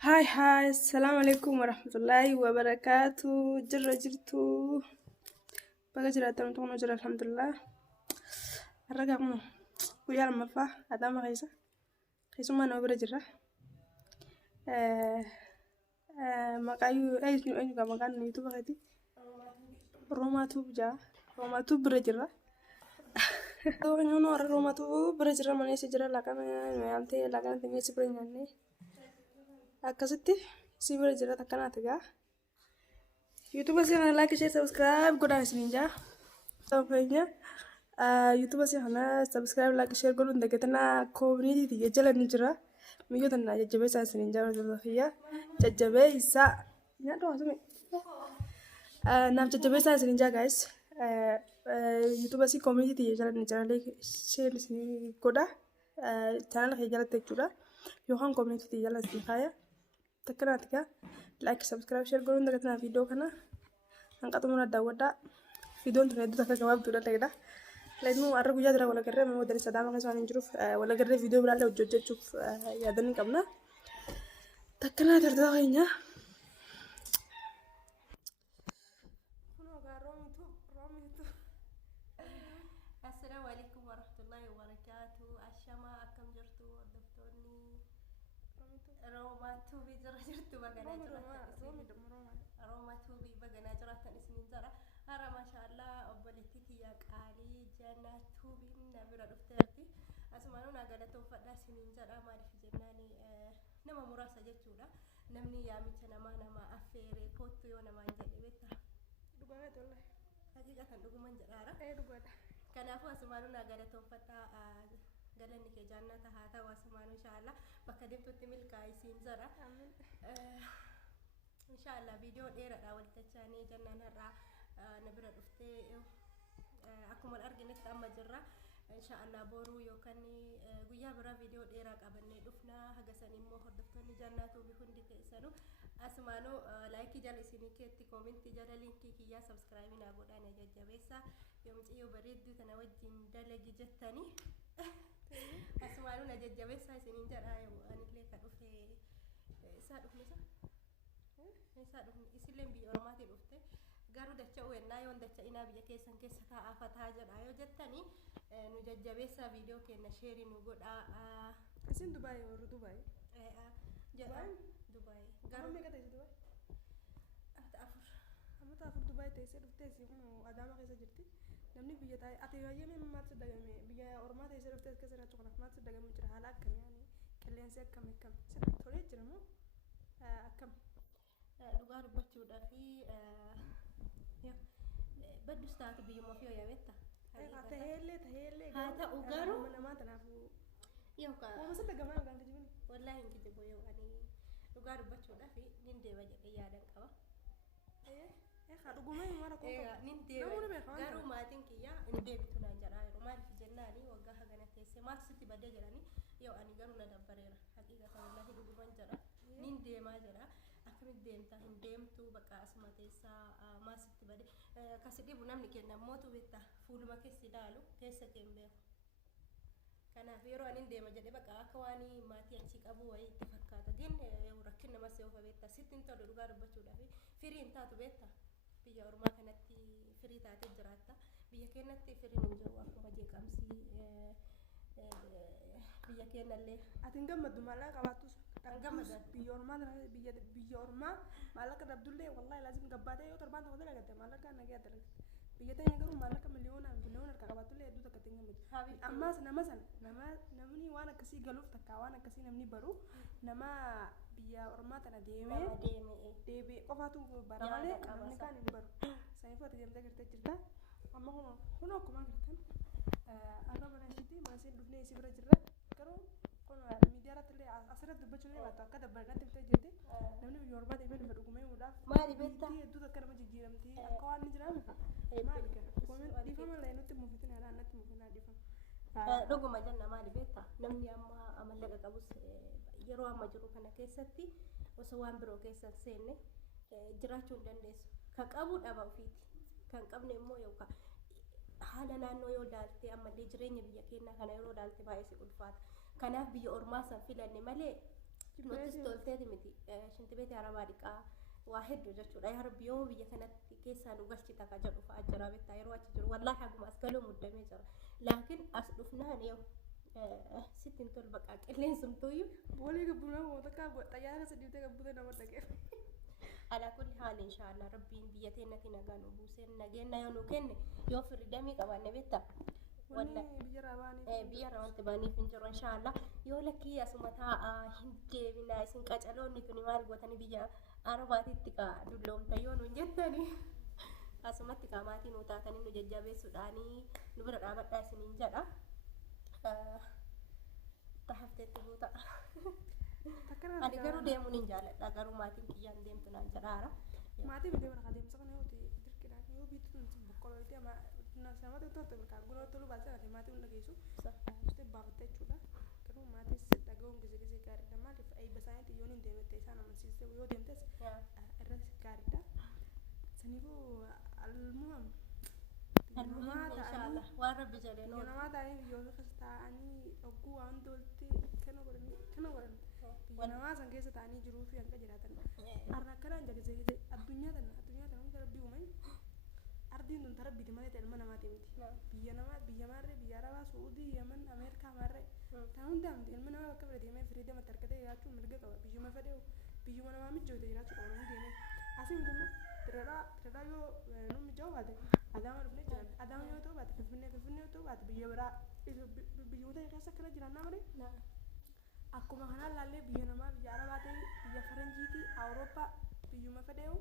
هاي السلام عليكم ورحمة الله وبركاته. جرتو بقى جراتنا تكونوا جرا الحمد لله. الرقم ويا المفا هذا ما خيسو ما نوبر جرا ما كايو أي كمان يوتيوب هذي روما توب برجرا نو روما توب برجرا من يسجرا لكن أنتي لكن تمي سبريني akkasitti si bira jira takkanaati gaa YouTube sana like share subscribe godhaan isiniin jaa tafeenya YouTube sana subscribe like share godhuun dagatana community ti jala ni jira miyyoo tanna jajjabe isaa isiniin jaa tafeenya jajjabe isaa nyaadho asumi naaf jajjabe isaa isiniin jaa guys YouTube si community ti jala ni jira like share isiniin godha channel kee jala jechuudha yookaan community ti jala isiniin kaaya تكراتك لايك سبسكرايب شير قولون دقتنا فيديو كنا هنقطعنا الداودة فيديو انتو ندو تكا كباب دولا تكدا لأنه أرقو جادرة ولا قرر ما ودري سدامة كسوان نجروف ولا قرر فيديو بلا لو جوجة تشوف يادني كمنا تكنا تردو غينا السلام عليكم ورحمة الله وبركاته. الشما أكم جرتو ودفتوني روما توبي جرتو بقنا روما توبي بقنا جرات اسمين زرا هرا ما شاء الله أبلتي يا قالي جنة توبي نبرة دفترتي أسمعنا نقدر فدا سنين زرا ما في جناني نما مراسة جتولا نمني يا ميتنا ما أفيري كوتو يونا ما نجدي بيتا دقات والله حقيقة دقومان جرارة دقات كنافو أسمعنا نقدر فدا قالني كجنة هذا واسمعنا إن شاء الله بكدم تتمل كايسين زرا إن شاء الله فيديو دير أول تجاني جنة نرى نبرة رفتي أكمل الأرجنت أما جرا إن شاء الله بورو يوكني ويا برا فيديو دير قبلني دفنا هجسني مو خدفتني جنة وبيكون دي تيسانو أسمعنا لايك جالي سينيكتي كومنت جالي لينكي كيا سبسكرايب نابودا نجد بيسا يوم تيجي بريد تناوجين دلقي جتني أسمعنا نجد بيسا سنين جرا يو أنا اللي كدوفي سادوف نسا سادوف إسلام بي أرماتي دوفته قالوا دتشا وين يون دتشا إنا بيجا كيسان كيسا أفتها جرا يو جتني نجد بيسا فيديو كنا شيري نقول اسين دبي ولا دبي دبي قالوا ميكا تيجي دبي تعرف دبي تيسي هو أدامة كيسا جرتي نمني بيجا تاي أتيجي من ما تصدقني بيجا أرما تيسي رفتي كسرنا تقولك ما تصدقني مجرى حالك كم يعني كلين سيك كم تولي جرمو كم لغار بتشودا في بدو ستات بيجو فيه يا بيتا تهيلي هذا وقارو ما تنافو يوكا وما صدق كمان كان تجيبني والله إنك تبغى يعني لغار بتشودا في نندي وجه يادن كوا خارج قومي مرة كوكا نندي قارو ما تنكيا نندي بتونا جرائر وما في جناني وجاها جنات سمات ستي بدي جراني يو أنا قارو ندبريرا حقيقة والله دوبان جرا نندي ما جرا أكمل ديم تاهم ديم تو بقى أسمع تيسا ما ستي بدي كسيدي بنام نكنا موتو بيتا فول ما كسي دالو كيسا كمبيو كنا فيرو أنين ديم جدي بقى أكواني ما تيجي أبو واي تفكّر تجين وركّنا ما سيوفا بيتا ستين تولو لغار بتشودا في فرين تاتو بيتا بيا أورما كانت فري تاتي جراتا بيا كانت فري من جوا كما جيك أمسي بيا كنا اللي أتنجم مدملا كباتوس تنجم بيا أورما مالك ربدولي والله لازم قبادة يو تربان تقول لك أنت مالك أنا جاي أدرك بيا تاني يقولون مالك مليون كباتولي يدو تكتنجم أما سنة مثلا نمني وانا كسي قلوف تكا وانا كسي نمني برو نما بيا أورما تنا ديمي قفاتو برامالي نمني كان يبرو سايفو تجمع تجرتا أما هنا كمان كرتن أنا بناشيتي ما سين دفني يسيبرا جرا كرو كنا ميديارات اللي أسرة دبچولي باتوا كذا برنا تبتة جدي نمني بيورما تبين بدوكمي ولا ما ريبتا دو تكرر ما جيرام تي أكوان نجرام ما لك كمان ديفهم لا إنه تموفتين على أنت تموفتين ديفهم روغو ما جنا ما ريبتا نمني أما أملك كابوس يروى ما جرو كنا كيساتي وسوام برو كيسات سينه جراتون دندس كأبو دابا فيتي كان قبل مو يوكا haala naannoo yoo ilaalte ammallee jireenya biyya keenyaa kana yeroo ilaalte baay'ee si ulfaata. Kanaaf biyya ormaa san filanne malee nutis tolteeti miti. Shinti beeti arabaa dhiqaa waa hedduu jechuudha. Yaa Rabbi yoo biyya kanatti keessaa nu galchita ka jedhu fa'a jira beektaa yeroo achi jiru wallaahi haguma as galuu muddamee jira. Laakiin as dhufnaan yoo sittin tol baqa qilleensumtuyyuu. Walii gabbunaa moota kaa xayyaara sadiiftee gabbute nama dhaqee. Ala kulli haal inshallah rabbiin biyya teenyatti nagaa nu buuseen nageenya yoo nu kenne yoo firidamii qabaanne beektaa. Walla biyya rawanti baaniif hin jiru inshallah yoo lakkii asuma taa'aa hin deebinaa isin qacaloonni tuni maal gootanii biyya arabaatitti kaa dulloomta yoo nuun jettanii asumatti kaa maatii nu taatanii nu jajjabeessuudhaanii nu bira dhaabadhaa isiniin jedha. Tahafteetti buuta. Ani garuu deemuun hin jaalladha garuu maatiin kiyyaan deemtu naan jedhaara. Maatii bidee warra adeemsa kana yoo ta'e dirqidhaan yoo biitu tun boqqolloo itti ama namatti toltu bilkaan gurra tolu baasee ati maatii hunda geessu istee baafattee jechuudha. Garuu maatis dhaga'uun gisee gaariidha maaliif eebba isaaniitti yoo hin deemte isaan amansiiste yoo deemtes irra gaariidha. Saniifuu almuham waan rabbi jedhee biyya namaa ta'anii biyyoota keessa taa'anii ogguu waan tolti kana godhan biyya namaa san keessa taa'anii jiruu fi hanga jiraatan har'a akkanaan jagisee addunyaa tana hunda rabbii uumee ardiin tun tarabbiti malee ta'e ilma namaati miti biyya maarree biyya arabaa suudii yaman ameerikaa maarree tan hundaa miti ilma namaa bakka fedhe deemee firii deematti argatee jiraachuu mirga qaba biyyuma fedhe biyyuma namaa mijjoote jiraachuu qaba namni deemee asiin kun tiradhaa yoo nu mijjoo baate adaama dhufnee jiran adaama yoo ta'u baate finfinnee yoo ta'u baate biyya biraa biyyoota keessa akkana jiraannaa malee akkuma kanaan laallee biyya namaa biyya arabaa ta'e biyya faranjiitii awurooppaa biyyuma fedheewu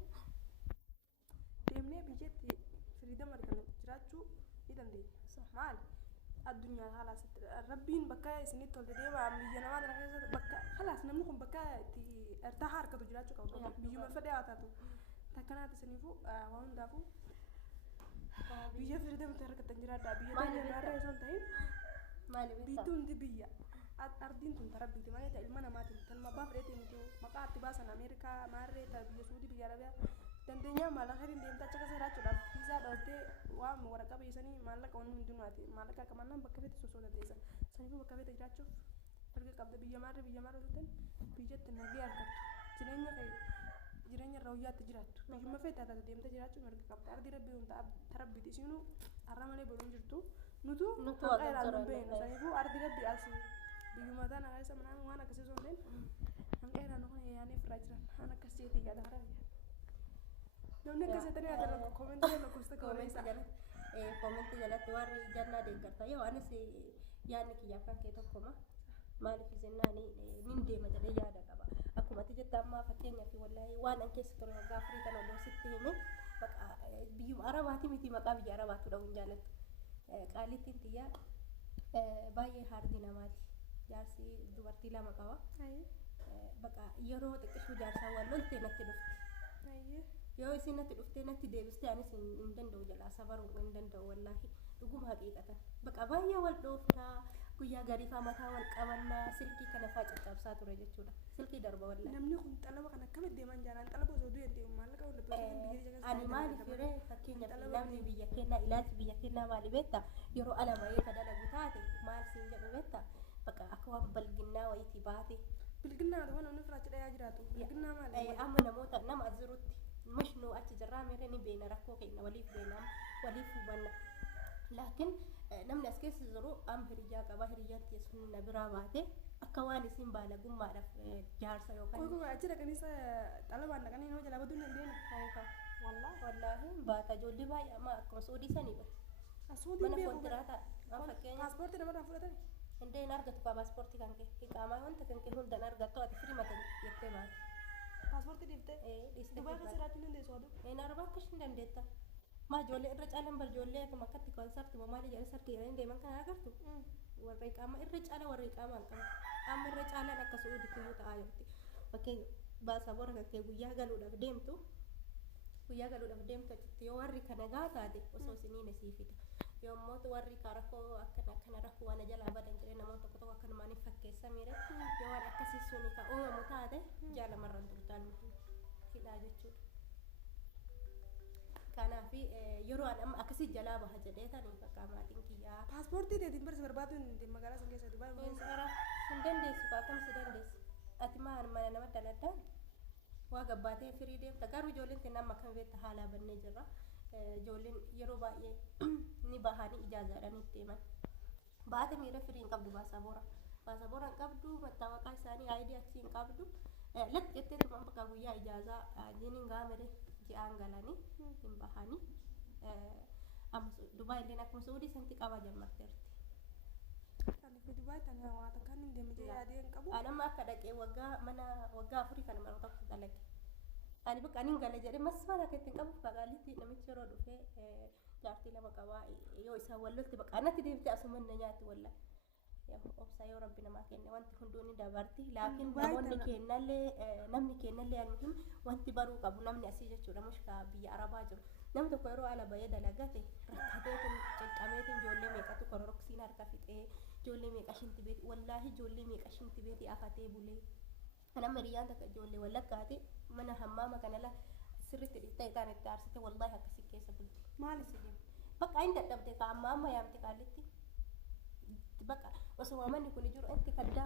deemnee biyyatti firiidama argannu jiraachuu ni dandeenya maal addunyaa haalaas rabbiin bakka isinitti tolte deemaa biyya namaa tana keessa bakka haalaas namni kun bakka itti ertaa harkatu jiraachuu qaba biyyuma fedhee haa taatu takkanaati isiniifuu waan hundaafuu biyya firiidamatti harkatan jiraadhaa biyya teenya naarra osoo hin ta'in biittuu hundi biyya ardiin tun tarabbiiti malee ta'e ilma namaatiin tan mabbaa fedheetii miti maqaa itti baasan ameerikaa maarree ta'a biyya suudii biyya arabiyaa dandeenyaa maallaqa hin deemta acha keessa jiraachuudhaaf viizaa dhootee waan waraqaa biyyisanii maallaqa wanni hundinuuti maallaqa qabannaan bakka feete sosoo dandeessa saniifuu bakka feete jiraachuuf erga qabda biyya maarree suttan biyyatti nagee argattu jireenya irra hojjaatti jiraattu biyyuma feete taate deemtee jiraachuun erga qabda ardii rabbii hundaa tarabbiiti isinuu har'a malee boruun jirtu nutu hanqa irraan nu beeknu saniifuu ardii rabbii asii biyyuma tana keessa manaan waan akkasii osoo hin ta'in hanqa irraan nu kana yaanee firaa jiran waan akkasii ta'e yaada hara namni akkasii ta'e yaada koomentii lakkoofsa koomentii jalatti warri jannaa deeggarta yoo anis yaadni kiyyaa kan kee tokkoma maaliif jennaani nin deema jedhee yaada qaba akkuma ati jette amma fakkeenyaaf wallaahi waan an keessa ture waggaa afurii kana oloo sitti hime maqaa biyyuma arabaati miti maqaa biyya arabaatu dha'uun jaallattu qaalittiin tiyyaa baay'ee haardii namaati jaarsi dubartii lama qaba baqa yeroo xiqqishuu jaarsaan wal loltee natti dhufti yoo isin natti dhuftee natti deebistee anis hin danda'u jalaa sabaruu hin danda'u wallaahi dhuguma haqiiqatan baqa baay'ee wal dhoofnaa guyyaa gariifaa mataa wal qabannaa silkii kana faa caccabsaa ture jechuudha silkii darba wallaahi namni kun xalaba kan akkamitti deeman jaalaan xalaba osoo du'e deemu maallaqa wal dhabee ani maaliif firee fakkeenyaaf namni biyya kennaa ilaalchi biyya kennaa maali beektaa yeroo ala bahee ka dalagu taate maal siin jedhu beektaa baqa akka waan balginnaa wayitii baate bilginnaa waan namni firaachi dhayaa jiraatu bilginnaa maali amma namoota nama azirutti mashnu achi jirraa mere ni beena rakkoo keenya waliif beena waliif hubanna laakiin namni as keessa jiru am hiriyyaa qaba hiriyyaan teessuun na biraa baate akka waan isin baalagummaadhaaf jaarsa yookaan koy achi dhaqaniisa xalabaan dhaqanii nama jalaa baduun dandeenye wallaahi baata ijoollee baay'ee amma akkuma soodii sanii bara mana kontiraata paaspoortii namarraa fudhatan hundeen argatu qaba paaspoortii kan kee hiqaamaa wanta kan kee hundan argattu ati firii matan jettee baate paaspoortii dhiiftee Dubaay keessa jiraachuu dandeessu aduu arabaa akkasii hin dandeetta maa ijoollee irra caalan bar ijoollee akkuma akkatti koonsartii maali jedhanii sartii jedhanii deeman kana agartu warra iqaamaa irra caala warra iqaamaa hin qabu amma irra caalaan akka su'uudii kiyyuu ta'aa jirti fakkeenya baasaboora kan kee guyyaa galuudhaaf deemtu achitti yoo warri kana gaa taate osoo isinii nasiifita yommuu warri rakkoo akkana rakkoo waan jalaa badan jedhee namoota tokko akkanumaan hin fakkeessa miire yoo waan akkasii suni ka uumamu taate jaalamarraan turtaan hidhaa jechuudha. Kanaaf yeroo an amma akkasii jalaa baha jedhee tanii bakka maatiin kiyyaa. Paaspoortii teetiin barsi barbaadu magaalaa san keessa Dubaay keessa. Hin dandeessu akkam si dandeessu. Ati maa mana nama daladdaan waa gabbaatee firii deemta garuu ijoolleen tiin amma kan beekta haala bannee jirra. Ijoolleen yeroo baay'ee ni bahanii ijaazaadhaan itti himan. Baate miira firii hin qabdu baasaboora. Baasaboora hin qabdu mattaawaqaa isaanii aayidii achi hin qabdu. Lakki jettee tumaan bakka guyyaa ijaazaa jiniin gaamere ji'aan galanii hin bahanii. Dubaay illee akkuma Suudii santi qaba jammarteerti. Dubaay tana waa takkaan hin deemte yaadee hin qabu. Anamma akka dhaqee waggaa afurii kana mana tokko dalage. Ani bakka ani hin gale jedhee masfaan akka ittiin qabu fagaalitti namichi yeroo dhufee jaartii lama qabaa yoo isaan wallolti bakka anatti deebitee asuma na nyaatti walla. Obsa yoo rabbi namaa kenne wanti hunduu ni dabarti laakiin namoonni kennallee namni kennallee almuhim wanti baruu qabu namni asii jechuudha mushkaa biyya arabaa jiru namni tokko yeroo ala bahee dalagate rakkateetiin cinqameetiin ijoollee meeqatu kororoksiin harka fixee ijoollee meeqa shinti beeti wallaahi ijoollee meeqa shinti beeti afatee bulee nama riyyaan takka ijoollee wallaggaate mana hammaama kanala sirriitti dhiitta itaan itti aarsite wallaahi akkasii keessa bulti maali si bakka inni dadhabde ka amma yaamte qaallitti bakka osoo manni kun jiru inti kaddaa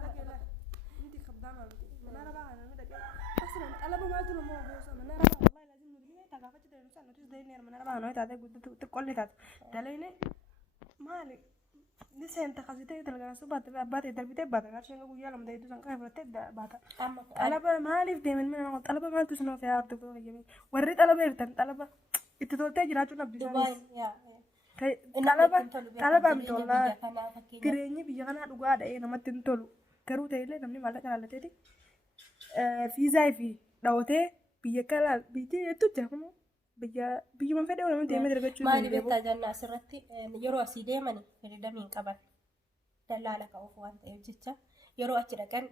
inti kabdama mana raba ana da aslan talaba maltu mo bosa mana raba wallahi lazim nudli ta gafa ta nusa nutis dai ne mana raba no ta da gudu tu kolli ta dalayne mali ni sen ta khazite dalga so bat bat dalbite bat gar shenga guya lam dai tu san kai frote bata talaba malif de men mana talaba maltu sno fi artu ko yemi warri talaba irtan talaba itu tolte jiratu nabdi Dubai ya talaba mitolla tireenyi biyya kana dhugaa dha'ee namatti hin tolu garuu ta'ellee namni maallaqa laallateeti fiizaa fi dhawatee biyya kana biyya hedduu jira kun biyyuma fedhe namni deemee dargachuu maali beektaa jannaa asirratti yeroo asii deeman fayyadamii hin qaban dallaala ka'uuf waan ta'eef jecha yeroo achi dhaqan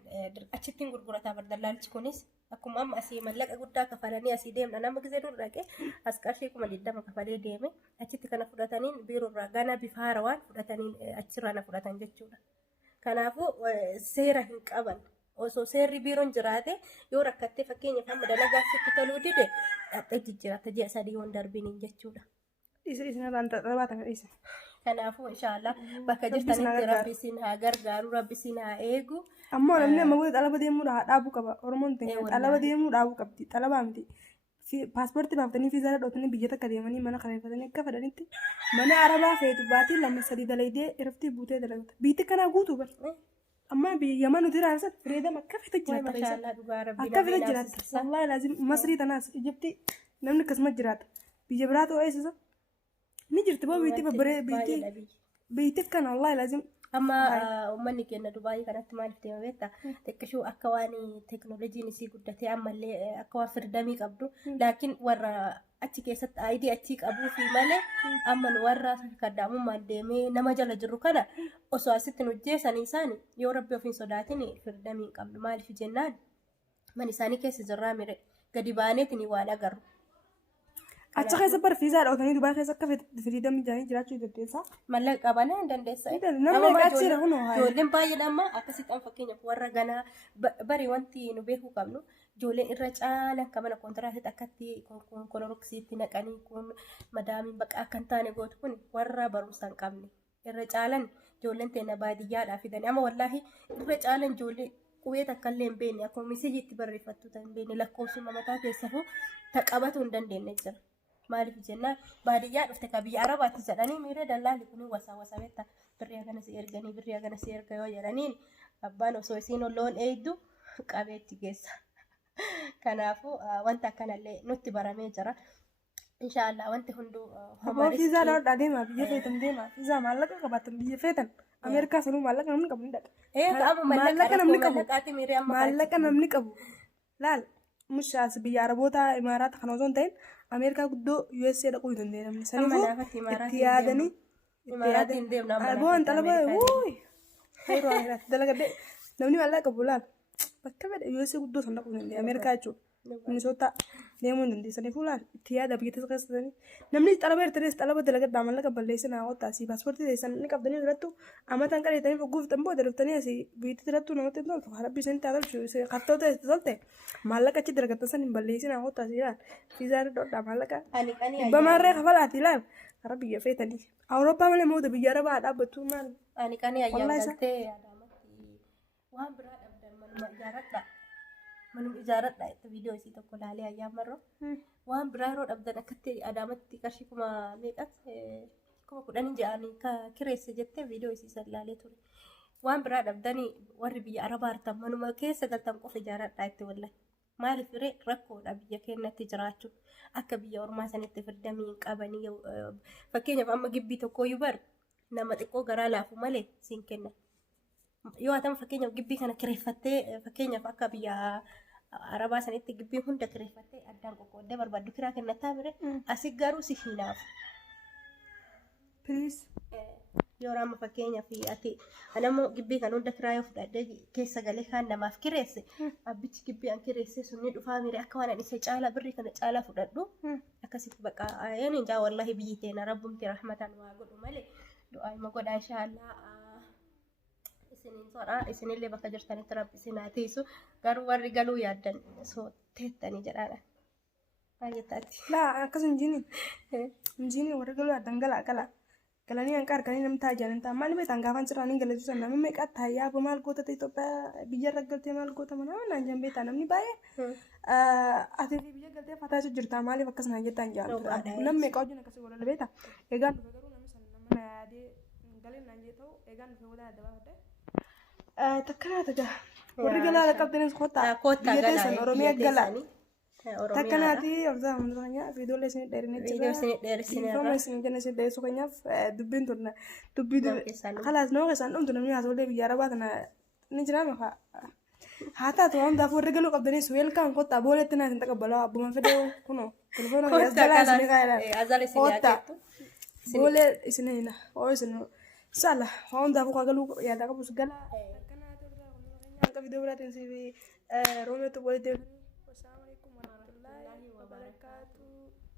achittiin gurgurataa bar dallaalchi kunis akkuma amma asii mallaqa guddaa kafalanii asii deemna nama gisee dur dhaqee as qarshii 20 kafalee deeme achitti kana fudhataniin biiroorraa gana bifa haarawaan fudhataniin achirraa na fudhatan jechuudha. Kanaafuu seera hin qaban osoo seerri biiroon jiraate yoo rakkattee fakkeenyaaf amma dalagaa sitti toluu dide dhaqxee jijjiiratta ji'a sadii waan darbiniin jechuudha. Isin dhabaatan isa. Kanaafuu inshaallah bakka jirtanitti rabbi isin haa gargaaru rabbi isin haa eegu. Ammoo namni amma guddaa xalaba deemuu dhaabuu qaba Oromoon ta'e xalaba deemuu dhaabuu qabdi xalabaa miti. Paaspoortii baafatanii fiizaa dhootanii biyya takka deemanii mana kareeffatanii akka fedhanitti mana arabaa feetu baatii lama sadii dalaydee irratti buutee dalagata. Biitti kanaa guutuu bara. Amma biyya mana nuti raarsan fireedama akka fete jiraata. Akka fete jiraata. Wallahi laazim Masrii tanaas Ijiptii namni akkasuma jiraata. Biyya biraa ta'uu eessisa. Ni jirti boo biitti babbaree biitti kana wallahi laazim. Amma uummanni keenya Dubaayii kanatti maaliif deema beektaa? Xiqqishuu akka waan teekinooloojiin isii guddatee ammallee akka waan firdamii qabdu. Laakiin warra achi keessatti aayidii achii qabuu fi malee amma nu warra kaddaamummaan deemee nama jala jirru kana osoo asitti nu jeessanii isaanii yoo rabbi ofiin sodaatin firdamii hin qabnu. Maaliif jennaan man isaanii keessa jirraa mire gadi baaneetiin waan agarru. Acha keessa bar fiizaa dhootanii Dubaay keessa akka firidamii jiranii jiraachuu dandeessaa? Mallaqa qabanee hin dandeessaa. Nama qaachira kun hoo ijoolleen baay'een amma akkasitti fakkeenyaaf warra ganaa bari wanti nu beekuu qabnu ijoolleen irra caalan kan mana kontiraatiitti akkatti koloroksiitti naqanii kun madaamiin bakka akka hin taane gootu kun warra barumsa hin qabne irra caalan ijoolleen teenya baadiyyaadhaa fidanii amma wallaahi irra caalan ijoollee qubee takka illee hin beekne akkuma miseejiitti barreeffattu hin beekne lakkoofsuma mataa keessafuu taqabatu hin dandeenye jira. Maaliif jennaan baadiyyaa dhufte ka biyya arabaatti jedhanii miira dallaalli kun wasa beektaa birrii hagana si erganii birrii hagana si erga yoo jedhaniin abbaan osoo isiin loon eegdu qabeetti geessa. Kanaafuu wanta akkanallee nutti baramee jira. Inshaallah wanti hunduu homaris. Fiizaa dhoodhaa deemaa biyya feetan deemaa fiizaa maallaqa qabaatan biyya feetan Ameerikaa sanuu maallaqa namni qabu ni dhaqa. Maallaqa namni qabu laal mushaas biyya araboota imaaraata kan osoo hin ta'in Ameerikaa guddoo USA dhaquu hin dandeenye. Saniifuu itti yaadanii Imaaraatiin deemna amma. Alboon talaba wuuy. Heeroo Ameerikaa dalagadee namni maallaqa qabu laal bakka fedhe USA guddoo san dhaquu hin dandeenye Ameerikaa jechuudha. Minisoota deemuu hin dandeessanii fuulaan itti yaada biyya keessa keessatti namni xalaba ertanis xalaba dalagadhaa mallaqa balleessin haa qottaasii paaspoortii teessan inni qabdanii jirattu amataan qadeetanii fogguuftan booda dhuftanii asii biyyatti jirattu namatti hin toltu harabbii isin taa tolchu kartoota itti tolte maallaqa achi dalagattan san hin balleessin haa qottaasii ilaal fiizaa dhodhaa maallaqa dhibba maarree kafalaati ilaal karaa biyya feetanii awurooppaa malee mooda biyya arabaa dhaabbattu maal ani qanii ayyaana galtee yaadamatti waan biraa dhabdan manuma ijaaradha. Manum ijaaradha itti viidiyoo isii tokko laalee ayyaamarra waan biraa yeroo dhabdan akkatti adaamatti qarshii kuma meeqas kuma 10 jedhanii kireesse jettee viidiyoo isii san laalee ture waan biraa dhabdanii warri biyya arabaa hartan manuma keessa galtan qofa ijaaradha itti wallahi maaliif rakkoodha biyya keenyatti jiraachuun akka biyya ormaa sanitti firdamii hin qabanii fakkeenyaaf amma gibbii tokkooyyuu bar nama xiqqoo garaa laafu malee siin kenna. Yoo atam fakkeenyaaf gibbii kana kireeffattee fakkeenyaaf akka biyya arabaa sanitti gibbii hunda kireeffattee addaan qoqqooddee barbaaddu kiraa kennataa bire asii garuu si hinaafu. Please. Yoo amma fakkeenyaaf ati anammoo gibbii kan hunda kiraa yoo fudhadhee keessa galee kaan namaaf kireesse abbichi gibbii an kireesse sunni dhufaa mire akka waan isa caalaa birrii kana caalaa fudhadhu akkasitti baqa ayeen injaa wallahi biyyi teena rabbumti rahmatan waa godhu malee du'aa ima godhaa inshaallah. Isinillee bakka jirtanitti rabbi isin haa tiisu garuu warri galuu yaaddan sooteettanii jedhaadha. Baay'eetaatti. Laa akkas injiini warri galuu yaaddan galanii hanqa harkanii namni taa'aa jiran ta'a maal beektan gaafan cirraanii galachuu sana namni meeqa taa'aa yaaba maal goota Itoophiyaa biyya irra galtee maal goota mana naan jan beektaa namni baay'ee ati biyya galtee fataa jirta maaliif akkas naan jettaan jaan namni meeqa wajjin akkasii wal beekta eegaan dhufe garuu namni sana nama na yaadee galee naan jee ta'u eegaan dhufe wal yaadda baafadde. Takkanaa tagaa warri galaa laqqabdanis kottaa biyya teessan Oromiyaa galaa takkanaati obsaa hundanya viidiyoolee isin dheerinee jira isin jenna isin dheeressu keenyaaf dubbiin turna dubbii kalaas nama keessaan dhumtu namni haasawlee biyya arabaa kana ni jira mafa haa taatu hundaaf warri galuu qabdanis weelkaan kottaa booletti naa isin taqabbalaa abbuma fedee kunoo telefoona as jalaa isin kaayedha kottaa boolee isin hina oo isin sala hundaaf ukaa galuu yaada qabus galaa akka video biratiin siif Roomiyootu walitti deemanii. Wassalamu alaikum warahmatullahi wabarakatuh.